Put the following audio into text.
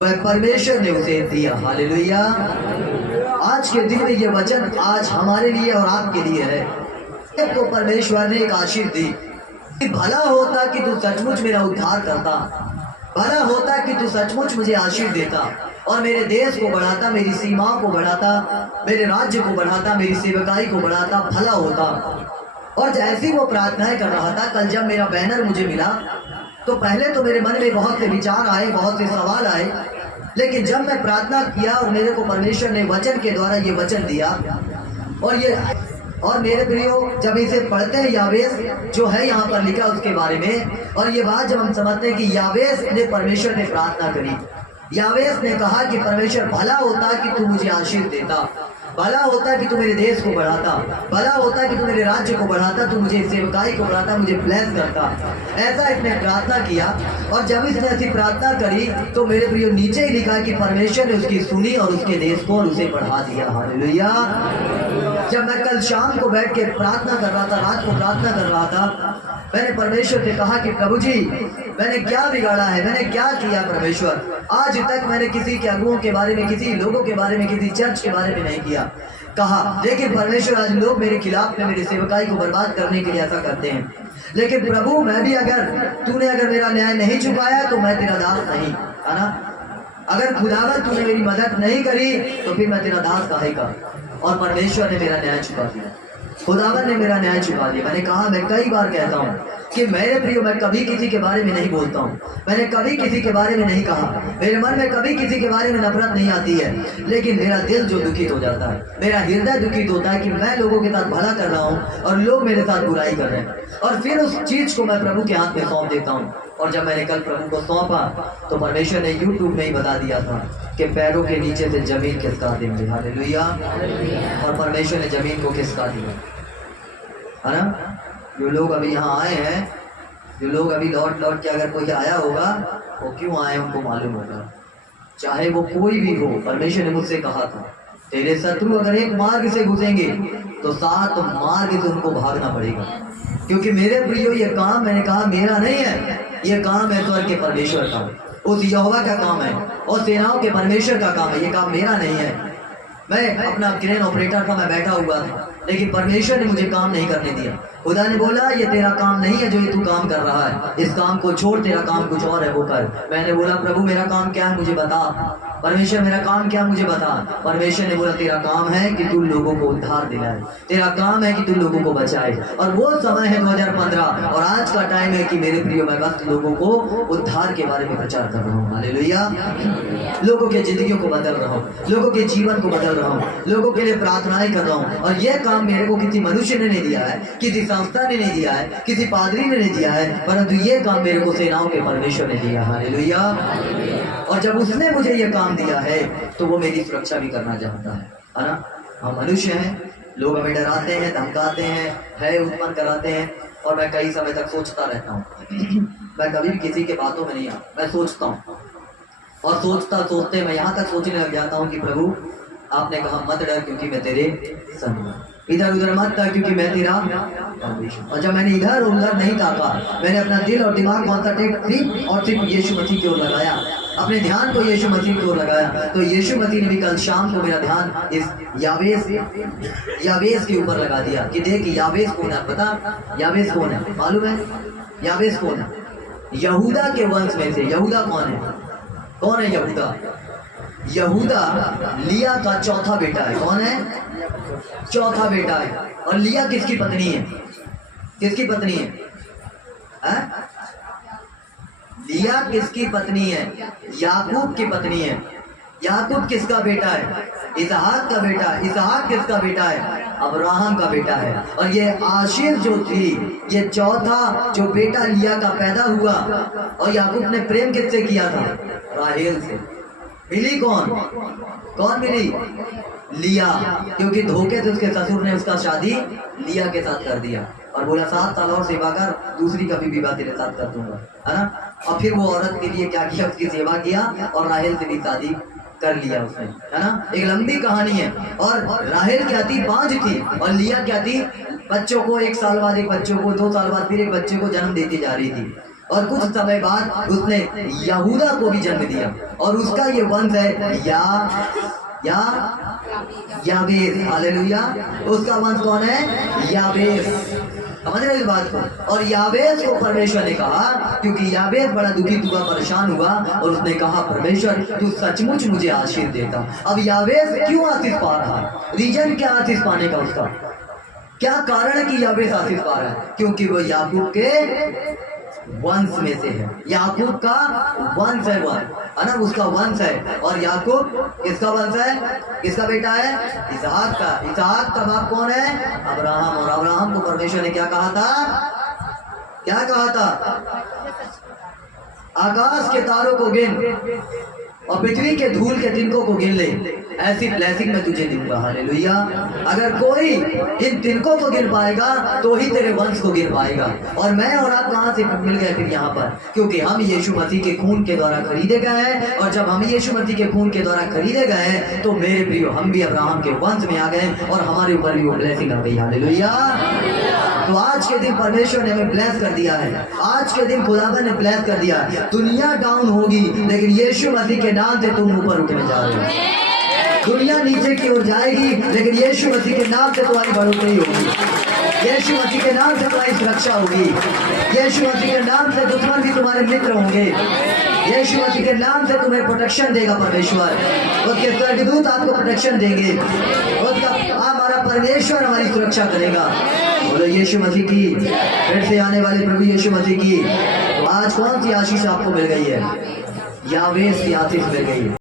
परमेश्वर ने उसे दिया। हालेलुया। आज के दिन में ये वचन आज हमारे लिए और आपके लिए है। तो परमेश्वर ने एक आशीष दी कि भला होता कि तू सचमुच मेरा उद्धार करता, भला होता कि तू सचमुच मुझे आशीष देता और मेरे देश को बढ़ाता, मेरी सीमाओं को बढ़ाता, मेरे राज्य को बढ़ाता, मेरी सेवकाई को बढ़ाता, भला होता। और जैसी वो प्रार्थनाएं कर रहा था, कल जब मेरा बैनर मुझे मिला तो पहले तो मेरे मन में बहुत से विचार आए, बहुत से सवाल आए, लेकिन जब मैं प्रार्थना किया और मेरे को परमेश्वर ने वचन के द्वारा ये वचन दिया और मेरे प्रियो जब इसे पढ़ते हैं यावेस जो है यहाँ पर लिखा उसके बारे में, और ये बात जब हम समझते हैं कि यावेस ने परमेश्वर ने प्रार्थना करी, यावेस ने कहा कि परमेश्वर भला होता कि तू मुझे आशीष देता, भला होता कि तू मेरे देश को बढ़ाता, भला होता कि तू मेरे राज्य को बढ़ाता, तू मुझे सेवकाई को बढ़ाता, मुझे ब्लेस करता। ऐसा इसने प्रार्थना किया और जब इसने ऐसी प्रार्थना करी तो मेरे प्रियो नीचे ही लिखा कि परमेश्वर ने उसकी सुनी और उसके देश को और उसे बढ़ा दिया। हालेलुया। जब मैं कल शाम को बैठ के प्रार्थना कर रहा था, रात को प्रार्थना कर रहा था, मैंने परमेश्वर से कहा कि प्रभु जी मैंने क्या बिगाड़ा है, मैंने क्या किया परमेश्वर, आज तक मैंने किसी के अगुओं के बारे में, किसी लोगों के बारे में, किसी चर्च के बारे में नहीं किया कहा, लेकिन परमेश्वर आज लोग मेरे खिलाफ में मेरी सेवकाई को बर्बाद करने के लिए ऐसा करते हैं। लेकिन प्रभु मैं भी तूने अगर मेरा न्याय नहीं चुकाया तो मैं तेरा दास नहीं, है ना। अगर खुदावन तूने मेरी मदद नहीं करी तो फिर मैं तेरा दास कहेगा। और परमेश्वर ने मेरा न्याय चुका दिया, खुदावन ने मेरा न्याय चुका दिया। मैंने कहा, मैं कई बार कहता हूँ कि मेरे प्रियो मैं कभी किसी के बारे में नहीं बोलता हूँ, मैंने कभी किसी के बारे में नहीं कहा, मेरे मन में कभी किसी के बारे में नफरत नहीं आती है, लेकिन मेरा दिल जो दुखित हो जाता है, मेरा हृदय दुखित होता है कि मैं लोगों के साथ भला कर रहा हूँ और लोग मेरे साथ बुराई कर रहे हैं, और फिर उस चीज को मैं प्रभु के हाथ में सौंप देता हूँ। और जब मैंने कल प्रभु को सौंपा तो परमेश्वर ने यूट्यूब में ही बता दिया था कि पैरों के नीचे से जमीन खिसका देंगे। हालेलुया। और परमेश्वर ने जमीन को खिसका दिया, है ना। जो लोग अभी यहाँ आए हैं, जो लोग अभी लौट के अगर कोई आया होगा वो क्यों आए उनको मालूम होगा, चाहे वो कोई भी हो। परमेश्वर ने मुझसे कहा था तेरे शत्रु अगर एक मार्ग से घुसेंगे तो 7 मार्ग से उनको भागना पड़ेगा, क्योंकि मेरे प्रियो ये काम, मैंने कहा मेरा नहीं है, ये काम है स्वर्ग के परमेश्वर का, उस यहोवा का काम है और सेनाओं के परमेश्वर का काम है, ये काम मेरा नहीं है। मैं अपना क्रेन ऑपरेटर था, मैं बैठा हुआ था, लेकिन परमेश्वर ने मुझे काम नहीं करने दिया। खुदा ने बोला ये तेरा काम नहीं है जो ये तू काम कर रहा है, इस काम को छोड़, तेरा काम कुछ और है, वो कर। मैंने बोला प्रभु मेरा काम क्या है मुझे बता, परमेश्वर मेरा काम क्या मुझे बता। परमेश्वर ने बोला तेरा काम है कि तू लोगों को उद्धार दिलाए, तेरा काम है कि तू लोगों को बचाए। और वो समय है 2015 और आज का टाइम है कि मेरे प्रियो मैं बस लोगों को उद्धार के बारे में प्रचार कर रहा हूँ। हालेलुया। लोगों के जिंदगियों को बदल रहा हूँ, लोगों के जीवन को बदल रहा हूँ, लोगों के लिए प्रार्थनाएं कर रहा हूँ। और यह काम मेरे को किसी मनुष्य ने नहीं दिया है, किसी संस्था ने नहीं दिया है, किसी पादरी ने नहीं दिया है, परंतु ये काम मेरे को सेनाओं के परमेश्वर ने दिया। हालेलुया। और जब उसने मुझे ये काम दिया है तो वो मेरी सुरक्षा भी करना चाहता है ना। हम मनुष्य हैं, लोग हमें डराते हैं, धमकाते हैं, भय उत्पन्न कराते हैं, और मैं कई समय तक सोचता रहता हूँ मैं कभी भी किसी के बातों में नहीं आता, मैं सोचता हूँ और सोचते मैं यहाँ तक सोचने लग जाता हूँ कि प्रभु आपने कहा मत डर क्योंकि मैं तेरे संग हूं, इधर उधर मत था क्योंकि मैं तेरा। और जब मैंने इधर उधर नहीं ताका, मैंने अपना दिल और दिमाग कॉन्सेंट्रेट सिर्फ और सिर्फ यीशु मसीह की ओर लगाया, अपने ध्यान को यीशु मसीह की ओर लगाया, तो यीशु मसीह ने भी कल शाम को मेरा ध्यान इस यावेस के ऊपर लगा दिया कि देख यावेस कौन है, पता यावेस कौन है, मालूम है यावेस कौन है? यहूदा के वंश में से। यहूदा कौन है? कौन है यहूदा? यहूदा लिया का चौथा बेटा है। कौन है? चौथा बेटा है। और लिया किसकी पत्नी है? किसकी पत्नी है? लिया किसकी पत्नी है? याकूब की पत्नी है। याकूब किसका बेटा है? इसहाक का बेटा। इसहाक किसका बेटा है? अब्राहम का बेटा है। और ये आशीर जो थी, ये चौथा जो बेटा लिया का पैदा हुआ, और याकूब ने प्रेम किससे किया था? राहेल से। मिली कौन मिली? लिया, क्योंकि धोखे से उसके ससुर ने उसका शादी लिया के साथ कर दिया और बोला 7 साल और सेवा कर, दूसरी कभी विवाह तेरे साथ कर दूंगा, है ना। और फिर वो औरत के लिए क्या किया? उसकी सेवा किया और राहेल से भी शादी कर लिया उसने, है ना। एक लंबी कहानी है। और राहेल क्या थी? बांझ थी। और लिया क्या थी? बच्चों को 1 साल बाद एक बच्चों को, 2 साल बाद फिर एक बच्चे को जन्म देती जा रही थी। और कुछ समय बाद उसने यहूदा को भी जन्म दिया और उसका ये वंश है यावेस। हालेलुया। उसका वंश कौन है? यावेस। समझ रहे इस बात को? और यावेस को परमेश्वर ने कहा, क्योंकि यावेस बड़ा दुखित हुआ, परेशान हुआ और उसने कहा परमेश्वर तू सचमुच मुझे आशीष देता। अब यावेस क्यों आशीष पा रहा है? रीजन क्या आशीष पाने का? उसका क्या कारण है कि यावेस आशीष पा रहा है? क्योंकि वो याकूब के वंश में से है। याकूब का वंश है, है ना, उसका वंश है। और याकूब किसका वंश है? किसका बेटा है? इसहाक का। इसहाक का बाप कौन है? अब्राहम। और अब्राहम को परमेश्वर ने क्या कहा था? क्या कहा था? आकाश के तारों को गिन और पृथ्वी के धूल के तिनकों को गिन ले, ऐसी ब्लेसिंग मैं तुझे दूंगा। हालेलुया। अगर कोई इन तिनकों को गिन पाएगा तो ही तेरे वंश को गिन पाएगा। और मैं और आप कहाँ से मिल गए फिर यहाँ पर? क्योंकि हम यीशु मसीह के खून के द्वारा खरीदे गए हैं। और जब हम यीशु मसीह के खून के द्वारा खरीदे गए हैं तो मेरे प्रियो हम भी अब्राहम के वंश में आ गए और हमारे ऊपर भी वो ब्लेसिंग आ गई। हालेलुया। तो आज के दिन परमेश्वर ने हमें ब्लेस कर दिया है। आज के दिन खुदावन ने ब्लेस कर दिया है। दुनिया डाउन होगी लेकिन यीशु मसीह के नाम से तुम ऊपर उठने जा रहे हो। दुनिया नीचे की ओर जाएगी लेकिन यीशु मसीह के नाम से तुम्हारी बढ़ोतरी होगी। यीशु मसीह के नाम से तुम्हारी सुरक्षा होगी। यीशु मसीह के नाम से दुश्मन भी तुम्हारे मित्र होंगे। यीशु मसीह के नाम से तुम्हें प्रोटेक्शन देगा परमेश्वर। उसके स्वर्गदूत आपको प्रोटेक्शन देंगे। उसका हमारा परमेश्वर हमारी सुरक्षा करेगा। बोलो यीशु मसीह की। फिर से आने वाले प्रभु यीशु मसीह की। तो आज कौन सी आशीष आपको मिल गई है? यावेस की आशीष मिल गई है।